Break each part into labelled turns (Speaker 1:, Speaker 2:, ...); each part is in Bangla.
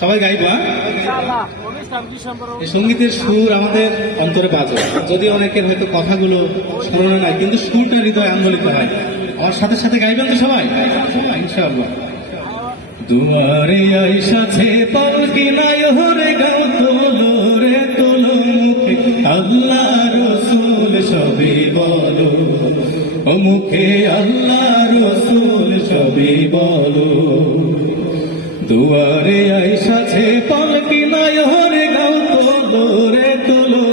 Speaker 1: সবাই গাইবো হ্যাঁ? সঙ্গীতের সুর আমাদের অন্তরে বাজে। যদি অনেকের হয়তো কথাগুলো স্মরণে নাই কিন্তু সুরটা হৃদয় আন্দোলিত হয়। আমার সাথে সাথে গাইবেন তো সবাই? ইনশাআল্লাহ। দুয়ারে আইসাছে পালকি নাই হরে গাও তোলো রে তোলো মুখে। আল্লাহ রসুল সবে বলো। ও মুখে আল্লাহ রসুল সবে বলো। দুয়ারে আইসাছে পালকি নাই হরে গাও তোলো রে তোলো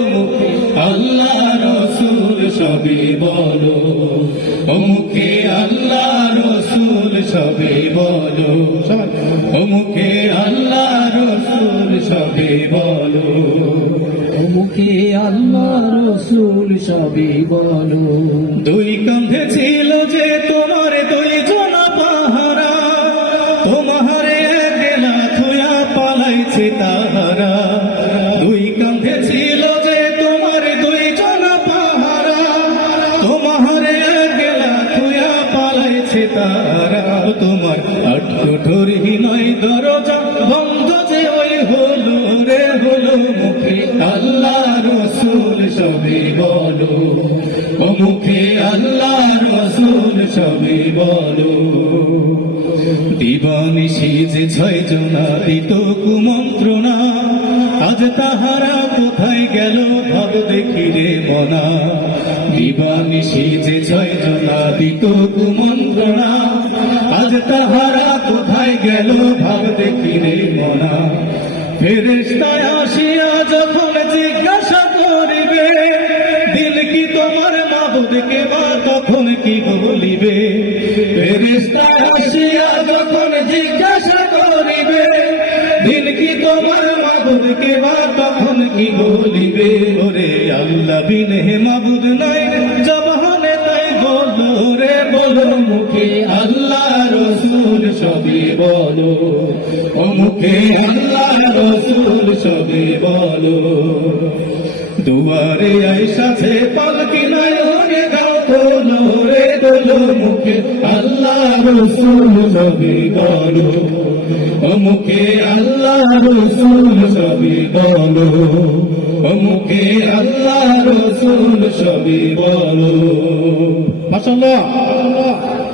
Speaker 1: আল্লাহ রসুল সবে বলো, ও মুখে আল্লাহ রসুল সবে বলো। ও মুখে আল্লাহ রসুল সবে বলো
Speaker 2: মুখে আল্লাহ রসুল সবে বলো
Speaker 1: দুই কাঁধে ছিল যে পালাইছে তাহারা তোমার আটকুঠুরি নয় দরজা বন্ধ যে ওই হলো রে, হলো মুখে আল্লাহ রসুল, সবে বলো। ও মুখে আল্লাহ রসুল, সবে বলো। দিবানিশি যে ছয় জনা দিত কুমন্ত্রণা, আজ তাহারা কোথায় গেল ভাব দেখি রে মনা। দিবানিশি যে ছয় আজ তাহারা কোথায় গেল ভাব দেখি রে মনা। আসিয়া যখন জিজ্ঞাসা করিবে, দিল কি তোমার মাবুদকে বা তখন কি বলিবে? ফেরেস্তায় আসিয়া যখন জিজ্ঞাসা করিবে, দিল কি তোমার মাবুদকে বা তখন কি বলিবে? ওরে আল্লাহ বিনে মাবুদ নাই বলো মুখে আল্লাহ রসুল সবে বলো। দুয়ারে আইসাছে পালকি নয়নে গাও তোলো রে তোলো মুখে আল্লাহ রসুল সবে বলো। মুখে আল্লাহ রসুল সবে বলো মুখে আল্লাহ রসুল সবে বলো। মাশাআল্লাহ।